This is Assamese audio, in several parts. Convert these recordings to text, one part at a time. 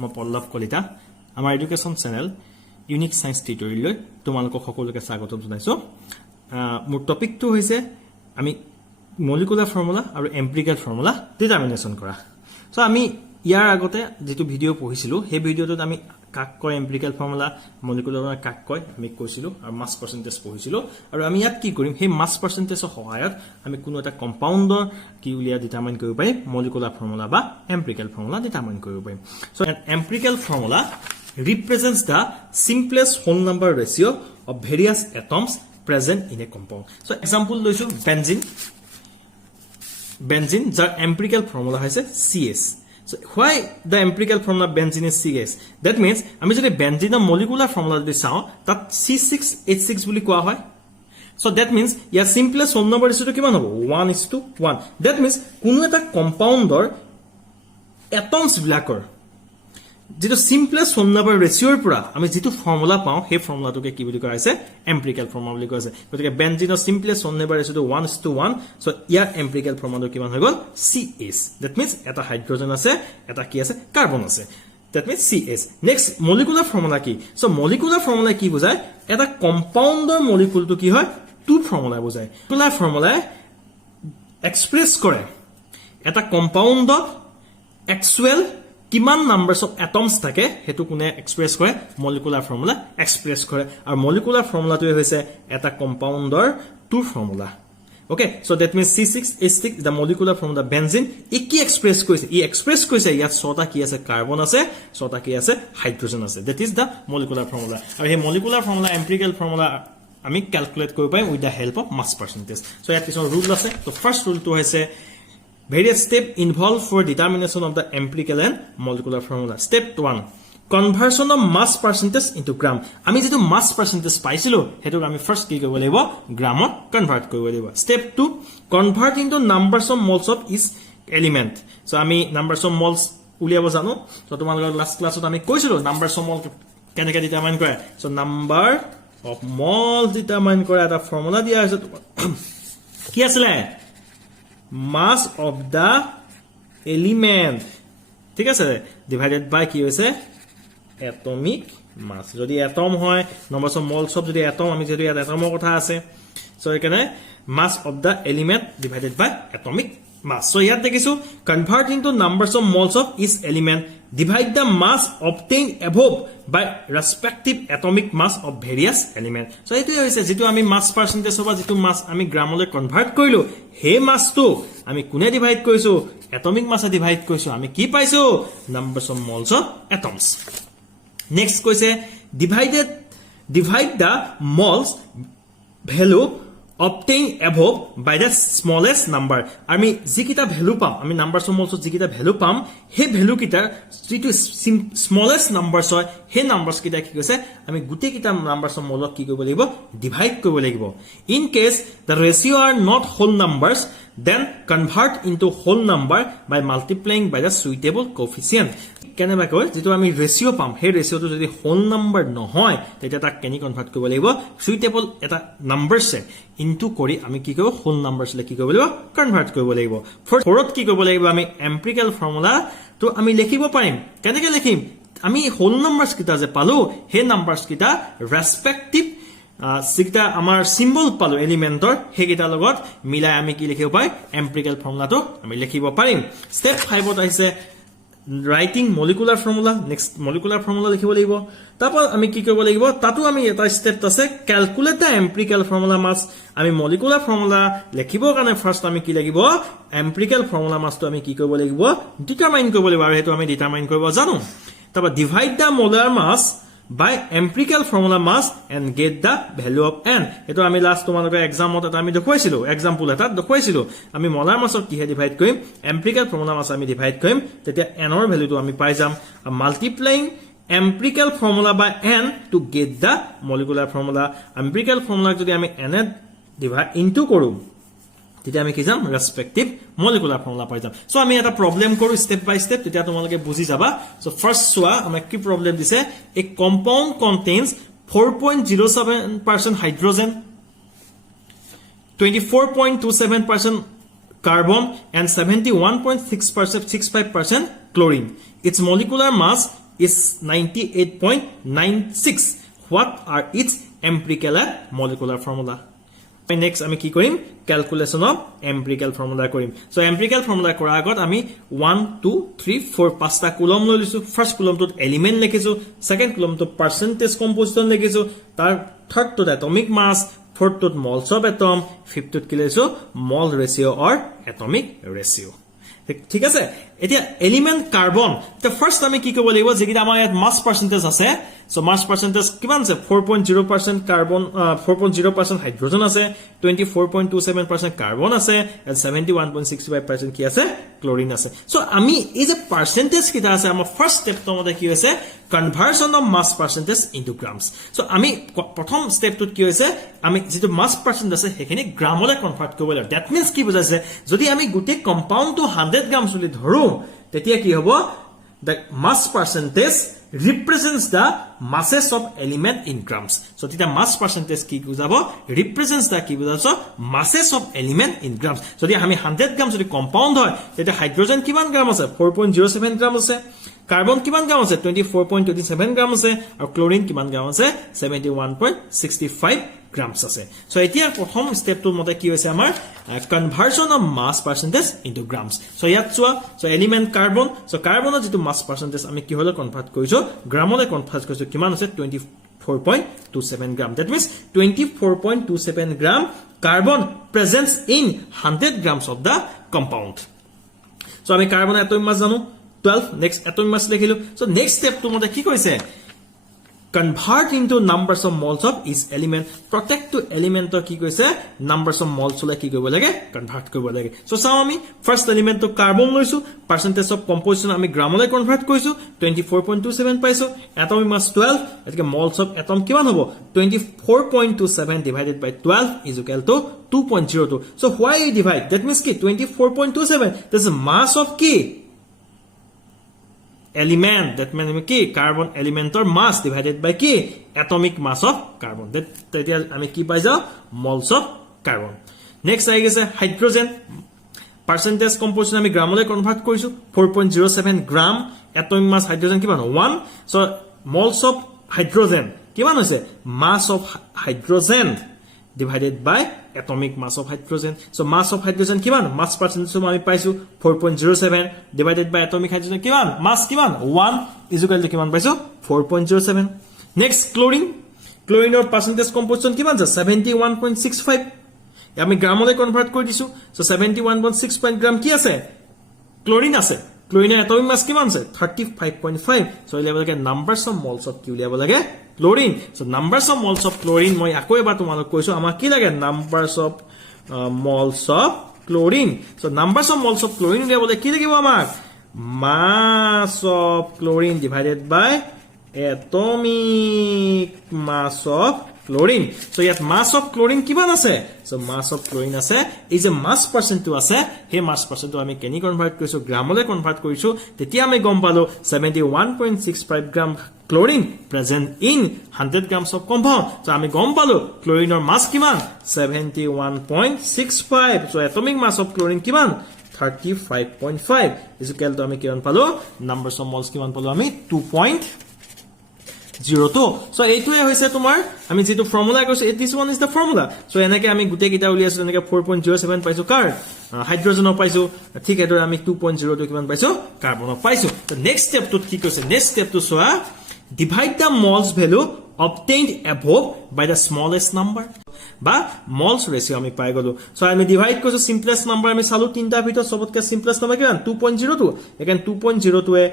মই পল্লৱ কলিতা আমাৰ এডুকেশ্যন চেনেল ইউনিক সায়েন্স টিউটৰিয়েললৈ তোমালোকক সকলোকে স্বাগতম জনাইছো মোৰ টপিকটো হৈছে আমি মলিকুলাৰ ফৰ্মুলা আৰু এম্পিৰিকেল ফৰ্মুলা ডিটাৰমিনেশ্যন কৰা সো আমি ইয়াৰ আগতে যেটো ভিডিও পঢ়িছিলো সেই ভিডিওটোত আমি কাক কয় এম্পিৰিকেল ফৰ্মুলা মলিকুলাৰ কাক কয় আমি কৈছিলো আৰু মাস পাৰ্চেন্টেজ পঢ়িছিলো আৰু আমি ইয়াত কি কৰিম সেই মাস পাৰ্চেন্টেজৰ সহায়ত আমি কোনো এটা কম্পাউণ্ডৰ কি উলিয়া ডিটাৰমাইন কৰিব পাৰিম মলিকুলাৰ ফৰ্মুলা বা এম্পিৰিকেল ফৰ্মুলা ডিটাৰমাইন কৰিব পাৰিম so an empirical formula represents the simplest whole number ratio of various atoms present in a compound. So example loisu benzene jar empirical formula hoise CS. So why the empirical formula benzene is CS? That means ami jodi benzene molecular formula jodi sao tat C6H6 boli koa hoy. So that means your simplest whole number ratio to kiman hobo 1:1. That means kuno eta compoundor atoms bilakor যেটো সিম্পলেস্ট হোল নাম্বার ৰেচিওৰ পৰা আমি যেটো ফৰ্মুলা পাও সেই ফৰ্মুলাটোকে কি বুলি কোৱা হৈছে এম্পিৰিকেল ফৰ্মুলা বুলি কোৱা হৈছে গতিকে বেনজিনৰ সিম্পলেস্ট হোল নাম্বাৰ ৰেচিওটো 1:1 সো ইয়াৰ এম্পিৰিকেল ফৰ্মুলাটো কিমান হৈ গল CS দ্যাট মিন্স এটা হাইড্ৰোজেন আছে এটা কি আছে কাৰ্বন আছে that means CS next molecular formula কি সো মলিকুলাৰ ফৰ্মুলা কি বুজায় এটা কম্পাউণ্ডৰ মলিকুলটো কি হয় টু ফৰ্মুলা বুজায় মলিকুলাৰ ফৰ্মুলাই এক্সপ্ৰেছ কৰে এটা কম্পাউণ্ডত এক্সুৱেল কিমান নাম্বাৰস অফ এটমস থাকে হেতু কোনে এক্সপ্ৰেছ কৰে মলিকুলাৰ ফৰ্মুলা এক্সপ্ৰেছ কৰে আৰু মলিকুলাৰ ফৰ্মুলাটো হৈছে এটা কম্পাউণ্ডৰ true formula okay so that means C6H6 the molecular formula benzene কি এক্সপ্ৰেছ কৰিছে ই এক্সপ্ৰেছ কৰিছে ইয়াত 6টা কি আছে কাৰ্বন আছে 6টা কি আছে হাইড্ৰোজেন আছে that is the molecular formula আৰু এই molecular formula empirical formula আমি ক্যালকুলেট কৰিব পাৰিম with the help of mass percentage so ইয়াত কিছু ৰুল আছে তো ফাৰ্স্ট ৰুলটো হৈছে various steps involved for determination of the empirical and molecular formula. Step 1. Conversion of mass percentage into gram. আমি যেটো mass percentage পাইছিলো হেতু আমি ফার্স্ট কি কৰিব লাগিব গ্ৰামত কনভাৰ্ট কৰিব লাগিব step 2 convert into numbers of moles of each element so আমি numbers of moles উলিয়াব জানো so তোমালোকৰ লাষ্ট ক্লাছত আমি কৈছিলো numbers of moles কেনেকৈ ডিটাৰমাইন কৰে so number of moles determine কৰা এটা ফৰ্মুলা দিয়া আছে কি আছিল mass of the element ঠিক আছে divided by কি হৈছে atomic mass যদি atom হয় numbers of moles of যদি atom আমি যদি atomৰ কথা আছে so এখানে mass of the element divided by atomic mass so ইয়াত দেখিছো convert into numbers of moles of each element divide the mass obtained above by respective atomic mass of various element so এটো হৈছে যেটো আমি mass percentage বা যেটো mass আমি গ্ৰামলৈ কনভাৰ্ট কৰিলো হে মাসটো আমি কোনে ডিভাইড কৰিছো atomic mass ডিভাইড কৰিছো আমি কি পাইছো numbers of moles of atoms next কৈছে divide the moles value obtain above by the smallest number আমি যিকিটা ভ্যালু পাম আমি নাম্বাৰস অফ মোলস যিকিটা ভ্যালু পাম হে ভ্যালু কিটা যেটো স্মলেষ্ট নাম্বাৰস হয় হে নাম্বাৰস কিটা কি কৈছে আমি গুটি কিটা নাম্বাৰস অফ মোলক কি কৰিব লাগিব ডিভাইড কৰিব লাগিব in case the ratio are not whole numbers then convert into whole number by multiplying by the suitable coefficient কেনেবা কয় যেটো আমি ৰেশিও পাম হে ৰেশিওটো যদি হোল নাম্বাৰ নহয় তেতিয়া তাক কেনি কনভাৰ্ট কৰিব লাগিব সুইটেবল এটা নাম্বাৰছে ইনটু কৰি আমি কি কৰিব হোল নাম্বাৰছলে কি কৰিব লাগিব কনভাৰ্ট কৰিব লাগিব ফৰত কি কৰিব লাগিব আমি এম্পিৰিকেল ফৰ্মুলা তো আমি লিখিব পাৰিম কেনেকৈ লিখিম আমি হোল নাম্বাৰছ কিটা যে পালো হে নাম্বাৰছ কিটা ৰেসপেক্টিভ সিগটা আমাৰ সিম্বল পালো এলিমেন্টৰ হেগিটা লগত মিলাই আমি কি লিখিব পাই এম্পিৰিকেল ফৰ্মুলাটো আমি লিখিব পাৰিম স্টেপ 5 ত আছে writing molecular formula next molecular formula লিখিব লাগিব তারপর আমি কি কৰিব লাগিব তাতো আমি এটা স্টেপ আছে calculate the empirical formula mass আমি molecular formula লিখিব কাৰণে ফাৰ্স্ট আমি কি লাগিব empirical formula mass তো আমি কি কৰিব লাগিব ডিটাৰমাইন কৰিব লাগিব আৰু হেতু আমি ডিটাৰমাইন কৰিব জানো তারপর divide the molar mass by empirical formula mass and get the value of n এটো আমি লাস্ট তোমালোকৰ এক্সামত এটা আমি দেখুৱাইছিলো এক্সাম্পল এটা দেখুৱাইছিলো আমি molar mass কি হে ডিভাইড কৰিম empirical formula mass আমি ডিভাইড কৰিম তেতিয়া n ৰ ভ্যালুটো আমি পাই যাম multiplying empirical formula by n to get the molecular formula empirical formula যদি আমি n ডিভাইড ইনটু কৰো তেতিয়া আমি কি যাম ৰেসপেক্টিভ মলিকুলাৰ ফৰ্মুলা পাই যাম সো আমি এটা প্ৰবলেম কৰো স্টেপ বাই স্টেপ তেতিয়া তোমালোকে বুজি যাবা সো ফাৰ্স্ট সোয়া আমাক কি প্ৰবলেম দিছে a compound contains 4.07% hydrogen 24.27% carbon and 71.65% chlorine. Its molecular mass is 98.96. What are its empirical and molecular formula? Next আমি কি কৰিম calculation of empirical formula কৰিম so empirical formula কৰাৰ আগত আমি 1 2 3 4 পাঁচটা কলম লৈ লৈছো ফাৰ্স্ট কলমটোত এলিমেন্ট লিখিছো সেকেন্ড কলমটোত পাৰ্সেন্টেজ কম্পোজিশন লিখিছো তাৰ থাৰ্ড টোত এটমিক মাস fourth টোত moles of atom fifth টোত কি লিখিছো mole ratio or atomic ratio ঠিক আছে এতিয়া এলিমেন্ট কার্বন তে ফার্স্ট আমি কি কৰিব লাগিব যেকিটা আমাৰ ইয়াত মাস পার্সেন্টেজ আছে so mass percentage কিমান আছে 4.0% কার্বন 4.0% হাইড্ৰোজেন আছে 24.27% কার্বন আছে and 71.65% কি আছে ক্লোরিন আছে so আমি এই যে পার্সেন্টেজ কিটা আছে আমাৰ ফাৰ্স্ট স্টেপ তো মতে কি হৈছে conversion of mass percentage into grams so আমি প্ৰথম স্টেপটোত কি হৈছে আমি যেটো মাস পাৰ্সেন্টেজ আছে হেখিনি গ্ৰামলৈ কনভাৰ্ট কৰিব লাগিব দ্যাট মিন্স কি বুজাইছে যদি আমি গুটে কম্পাউন্ডটো 100 গ্রাম বুলি ধৰো তেতিয়া কি হ'ব the mass percentage represents the masses of element in grams so tita mass percentage ki bujabo represents the ki bujaso masses of element in grams so di ami 100 grams jodi compound hoy teta hydrogen kiman gram ase 4.07 gram ase carbon kiman gram ase 24.27 gram ase aru chlorine kiman gram ase 71.65 grams ase so etia prothom step to mote ki hoise amar conversion of mass percentage into grams so yat chua so element carbon so carbon jitu mass percentage ami ki holo convert koriso gram ole convert koriso kiman ase 24.27 gram that means 24.27 gram carbon presents in 100 grams of the compound so ami carbon atomic mass janu 12 next atomic mass lekhilo so next step to mote ki koise convert into numbers of moles of each element protect to element to ki koise numbers of moles le ki koibo lage convert koibo lage so sao ami first element to carbon loisu percentage of composition ami gram le convert koisu 24.27 paiso atomic mass 12 etike moles of atom kiman hobo 24.27 divided by 12 is equal to 2.02 so why you divide that means ki 24.27 this is mass of ki element that means ki carbon element or mass divided by ki atomic mass of carbon that is ami ki pai jao moles of carbon next I guess hydrogen percentage composition ami gram le convert korisu 4.07 gram atomic mass hydrogen kiman 1 so moles of hydrogen kiman hoise mass of hydrogen divided by atomic mass of hydrogen so mass of hydrogen kiman mass percentage ami paisu 4.07 divided by atomic hydrogen kiman mass kiman 1 is equal to kiman paisu 4.07 next chlorine or percentage composition kiman is 71.65 ami gram le convert kori disu so 71.65 gram ki ase chlorine ase chlorine atomic mass kiman ase 35.5 so level ke numbers of moles of q level lage chlorine so numbers of moles of chlorine moi akoi ba tumalok koisu amar ki lage numbers of moles of chlorine so numbers of moles of chlorine level ki lagibo amar mass of chlorine divided by atomic mass of chlorine so yet mass of chlorine kiman ase so mass of chlorine ase is a mass percent to ase he mass percent to ami keni convert korisu gram le convert korisu tetia ami gom palo 71.65 gram chlorine present in 100 grams of compound so ami gom palo chlorine or mass kiman 71.65 so atomic mass of chlorine kiman 35.5 is equal to ami kiman palo numbers of moles kiman palo ami 2.02 so এইটোৱে হৈছে তোমাৰ আমি যেটো ফৰ্মুলা কৈছো this one is the formula so এনেকে আমি গুটে কিটা উলিয়াছো এনেকে 4.07 পাইছো কাৰ হাইড্ৰোজেন পাইছো ঠিক এদৰ আমি 2.02 কিমান পাইছো কাৰ্বন পাইছো তো নেক্সট স্টেপ টু কি কৈছে নেক্সট স্টেপ টু সোয়া divide the moles value obtained above by the smallest number বা moles ratio আমি পাই গলো so আমি divide কৰিছো simplest number আমি চালো তিনটা ভিতৰত সবতকে simplest number কিমান 2.02 এখান 2.02 এ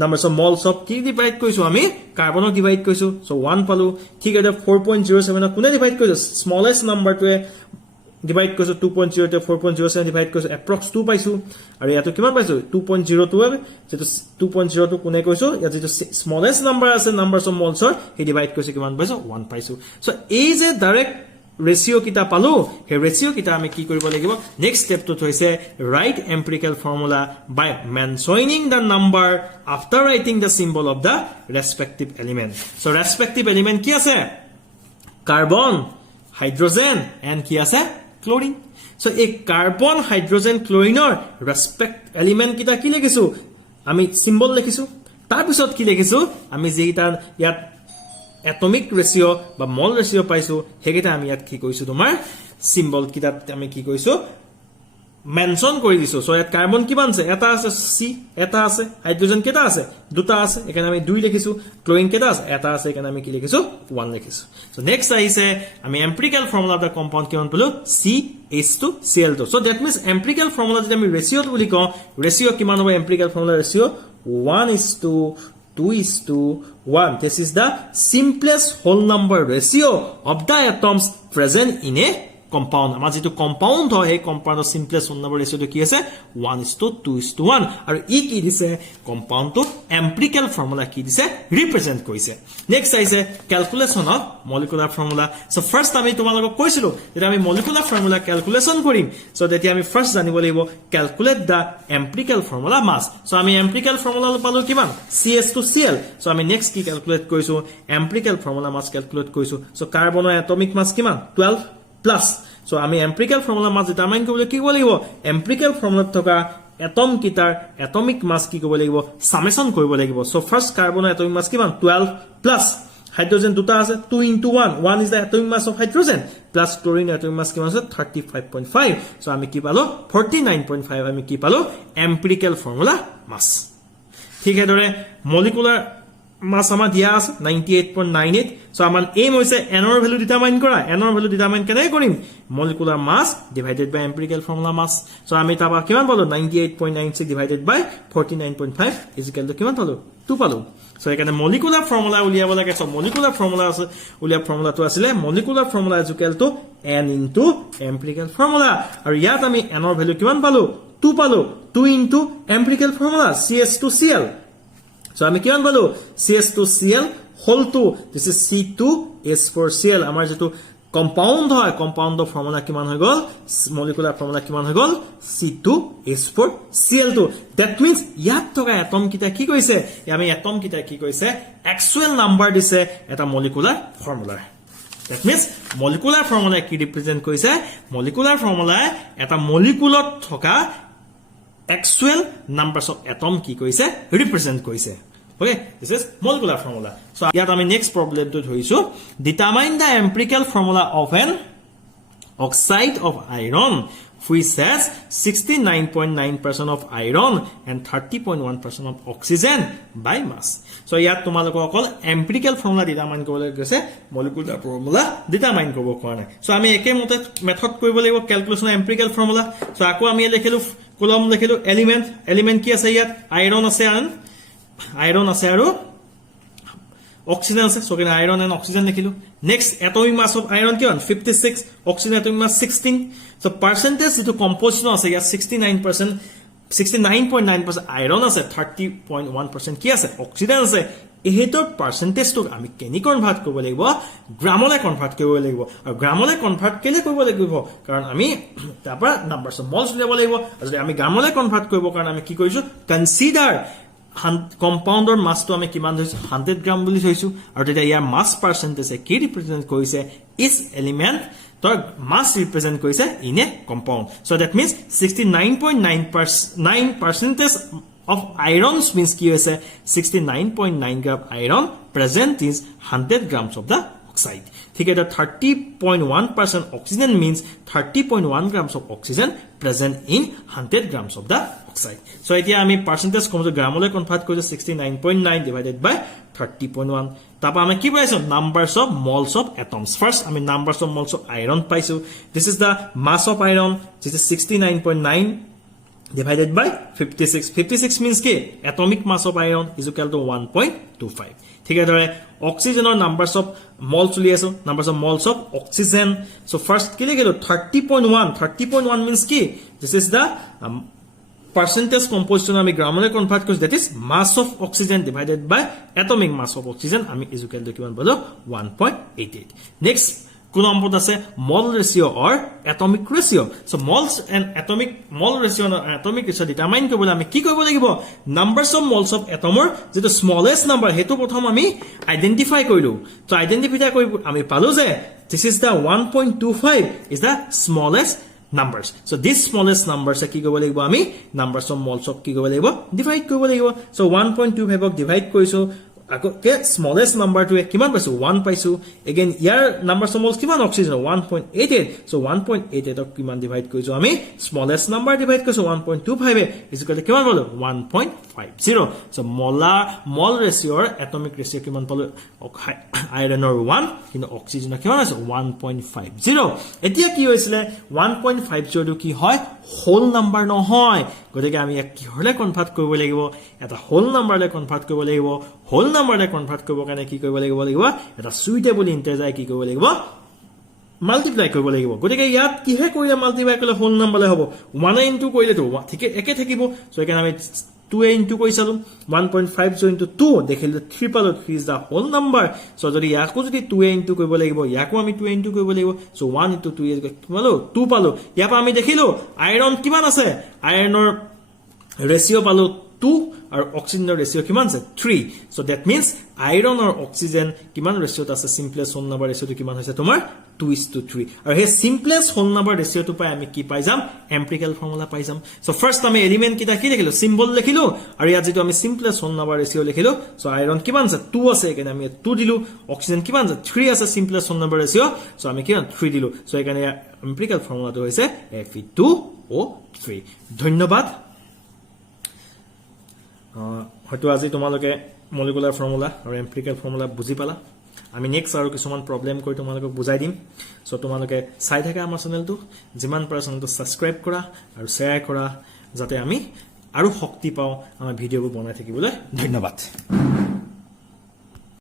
numbers of moles of ki divide koisu ami carbon divide koisu so 1 palu thik eta 4.07 kune divide koisu smallest number to divide koisu 2.0 to 4.07 divide koisu approx 2 paisu aru yato kiman paisu 2.02 jeto 2.02 kune koisu ya jeto smallest number ase numbers of moles or he divide koisu kiman paisu 1 paisu so is a direct ratio kita palu he ratio kita ami ki koribo lagibo next step to hoise write empirical formula by mentioning the number after writing the symbol of the respective element so respective element ki ase carbon hydrogen and ki ase chlorine so a carbon hydrogen chlorine or respect element kita ki legisu আমি সিম্বল লিখিছো তাৰ পিছত কি লিখিছো আমি যেটা ইয়াত এটমিক ৰেশিও বা মল ৰেশিও পাইছো হেগেটা আমি ইয়াত কি কৈছো তোমাৰ সিম্বল কিটাত আমি কি কৈছো মেনশন কৰি দিছো সো ইয়াত কাৰ্বন কিমান আছে এটা আছে সি এটা আছে হাইড্ৰোজেন কেটা আছে দুটা আছে এখানে আমি 2 লিখিছো ক্লোৰিন কেটা আছে এটা আছে এখানে আমি কি লিখিছো 1 লিখিছো সো নেক্সট আহিছে আমি empirical formula of the compound কিমান পালো CH2Cl2 so that means empirical formula যদি আমি ৰেশিও বুলি কওঁ ৰেশিও কিমান হ'ব empirical formula ratio 1:2:1 this is the simplest whole number ratio of the atoms present in a compound আমাৰ যেটো কম্পাউন্ড হয় এই কম্পাউন্ডৰ সিম্পলেস্ট হোল নাম্বাৰ ৰেশিওটো কি আছে 1:2:1 আৰু ই কি দিছে কম্পাউন্ডটো এম্পিৰিকেল ফৰ্মুলা কি দিছে ৰিপ্ৰেজেন্ট কৰিছে নেক্সট আইছে calculation of molecular formula so first আমি তোমালোকক কৈছিলো যে আমি মলিকুলাৰ ফৰ্মুলা ক্যালকুলেশন কৰিম সো তেতিয়া আমি ফাৰ্স্ট জানিব লাগিব ক্যালকুলেট দা এম্পিৰিকেল ফৰ্মুলা মাস সো আমি এম্পিৰিকেল ফৰ্মুলা পালো কিমান CH2Cl সো আমি নেক্সট কি ক্যালকুলেট কৰিছো এম্পিৰিকেল ফৰ্মুলা মাস ক্যালকুলেট কৰিছো সো কাৰ্বনৰ এটমিক মাস কিমান 12 plus so আমি empirical formula mass determine কৰিলে কি কৰিব লাগিব empirical formula থকা atom কিটাৰ atomic mass কি কৰিব লাগিব summation কৰিব লাগিব so first carbon atomic mass কিমান 12 plus hydrogen দুটা আছে 2 into 1 1 is the atomic mass of hydrogen plus chlorine atomic mass কিমান আছে 35.5 so আমি কি পালো 49.5 আমি কি পালো empirical formula mass ঠিক আছে molecular mass আমাৰ দিয়া আছে 98.98 so আমাৰ aim হৈছে n ৰ ভ্যালু ডিটাৰমাইন কৰা n ৰ ভ্যালু ডিটাৰমাইন কেনে কৰিম molecular mass divided by empirical formula mass so আমি তাবা কিমান পালো 98.96 divided by 49.5 is equal to কিমান পালো 2 পালো so এখানে molecular formula উলিয়াব লাগে so molecular formula আছে উলিয়া formula তো আছিল molecular formula is equal to n into empirical formula আৰু ইয়াত আমি n ৰ ভ্যালু কিমান পালো 2 পালো 2 into empirical formula CH2Cl so আমি কিমান পালো CH2Cl whole 2 this is C2H4Cl আমাৰ যেটো কম্পাউন্ড হয় কম্পাউন্ডৰ ফৰ্মুলা কিমান হৈ গল মলিকুলাৰ ফৰ্মুলা কিমান হৈ গল C2H4Cl2 that means ইয়াত থকা এটম কিটা কি কৈছে আমি এটম কিটা কি কৈছে actual number দিছে এটা molecular formula that means molecular formula কি ৰিপ্ৰেজেন্ট কৰিছে মলিকুলাৰ ফৰ্মুলা এটা মলিকুলত থকা actual numbers of atom কি কৈছে represent কৰিছে okay this is molecular formula so ইয়াত আমি next problem to ধৰিছো determine the empirical formula of an oxide of iron which has 69.9% of iron and 30.1% of oxygen by mass so ইয়াত তোমালোকক অকল empirical formula determine কৰিবলৈ গৈছে molecular formula determine কৰিব কাৰণে so আমি একে মতে মেথড কৰিব লাগিব calculation of empirical formula so আকৌ আমি লিখিলো কলম লিখিলো এলিমেন্ট কি আছে ইয়াত আইৰন আছে আৰু অক্সিজেন আছে সো কেনে আইৰন এন্ড অক্সিজেন লিখিলো next atomic mass of iron কিমান 56 oxygen atomic mass 16 so percentage যেটো কম্পোজিশন আছে ইয়াত 69.9% আইৰন আছে 30.1% কি আছে অক্সিজেন আছে এহেতৰ পাৰ্সেন্টেজ তো আমি কেনি কনভাৰ্ট কৰিব লাগিব গ্ৰামলে কনভাৰ্ট কৰিব লাগিব আৰু গ্ৰামলে কনভাৰ্ট কেলে কৰিব লাগিব কাৰণ আমি তাপা নাম্বাৰছ অফ মলছ উলিয়াব লাগিব আৰু আমি গ্ৰামলে কনভাৰ্ট কৰিব কাৰণ আমি কি কৰিছো কনসিডাৰ কম্পাউন্ডৰ মাস তো আমি কিমান ধৰিছো 100 গ্ৰাম বুলি ধৰিছো আৰু তেতিয়া ইয়াৰ মাস পাৰ্সেন্টেজ কি ৰিপ্ৰেজেন্ট কৰিছে ইজ এলিমেন্ট তো মাস ৰিপ্ৰেজেন্ট কৰিছে in a compound so that means 69.9% of irons means ki hoise 69.9 gram iron present is 100 grams of the oxide thik eta 30.1% oxygen means 30.1 grams of oxygen present in 100 grams of the oxide so etia ami percentage komto gramole convert koise 69.9 divided by 30.1 tapa ami ki paiso numbers of moles of atoms first ami numbers of moles of iron paiso this is the mass of iron this is 69.9 divided by 56 means ke atomic mass of iron is equal to 1.25 ঠিক আছে oxygenor numbers of moles uliaso numbers of moles of oxygen so first ki ligelo 30.1 means ki this is the percentage composition ami gramole convert korisu that is mass of oxygen divided by atomic mass of oxygen ami is equal to kiman bolo 1.88 next Kunampot আছে mole ratio or atomic ratio. So moles and mole ratio and atomic ratio determine কৰিবলৈ আমি কি কৰিব লাগিব numbers of moles of atomৰ যেটো smallest number হেতু প্ৰথম আমি আইডেন্টিফাই কৰিলো so আইডেন্টিফাই কৰি আমি পালো যে this is the 1.25 is the smallest numbers. So this smallest numbers কি কৰিব লাগিব আমি numbers of moles of কি কৰিব লাগিব divide কৰিব লাগিব. So 1.25 ক divide কৰিছো okay smallest number to কিমান পাইছো 1 পাইছো again year numbers of moles কিমান oxygen 1.88 so 1.88 ক কিমান divide কৰিছো আমি smallest number divide কৰিছো 1.25 is equal to কিমান পালো 1.50 so mole ratio or atomic ratio কিমান পালো iron or 1 কিন্তু oxygen কিমান আছে 1.50 এতিয়া কি হৈছিলে 1.50 টো কি হয় whole number নহয় গতিকে আমি এক কি হলে কনভার্ট কৰিব লাগিব এটা whole number লে কনভাৰ্ট কৰিব লাগিব whole number লে কনভাৰ্ট কৰিব কাৰণে কি কৰিব লাগিব এটা সুইটেবল ইন্টিজাৰ কি কৰিব লাগিব মাল্টিপ্লাই কৰিব লাগিব গতিকে ইয়াত কিহে কৰিলে মাল্টিপ্লাই কৰিলে whole number লে হ'ব 1 into কৰিলে তো ঠিক একে থাকিব সো এখানে আমি 2 into কৰিছালো 1.50 into 2 দেখিলে 3 পালো 3 is the whole number so যদি ইয়াকো যদি 2 into কৰিব লাগিব ইয়াকো আমি 2 into কৰিব লাগিব so 1 into 2 is পালো 2 পালো ইয়াপা আমি দেখিলো আয়ৰন কিমান আছে আয়ৰণৰ ৰেশিও পালো 2 আৰু অক্সিজেনৰ ৰেশিও কিমান আছে 3 so that means iron or oxygen কিমান ৰেশিওত আছে simplest whole number ৰেশিওটো কিমান হৈছে তোমাৰ 2:3 আৰু হে simplest whole number ৰেশিওটো পাই আমি কি পাই যাম empirical formula পাই যাম so first আমি এলিমেন্ট কিটা কি লিখিলো সিম্বল লিখিলো আৰু ইয়াত যেটো আমি simplest whole number ৰেশিও লিখিলো so iron কিমান আছে 2 আছে এখানে আমি 2 দিলো oxygen কিমান আছে 3 আছে simplest whole number ৰেশিও so আমি কিমান 3 দিলো so এখানে empirical formulaটো হৈছে Fe2O3 ধন্যবাদ হয়তো আজি তোমালোকে মলিকুলাৰ ফৰ্মুলা আৰু এম্পিৰিকেল ফৰ্মুলা বুজি পালা আমি নেক্সট আৰু কিছুমান প্ৰবলেম কৰি তোমালোকক বুজাই দিম সো তোমালোকে চাই থাকা আমাৰ চেনেলটো যিমান পাৰা চেনেলটো সাবস্ক্ৰাইব কৰা আৰু শেয়াৰ কৰা যাতে আমি আৰু শক্তি পাওঁ আমাৰ ভিডিঅ'বোৰ বনাই থাকিবলৈ ধন্যবাদ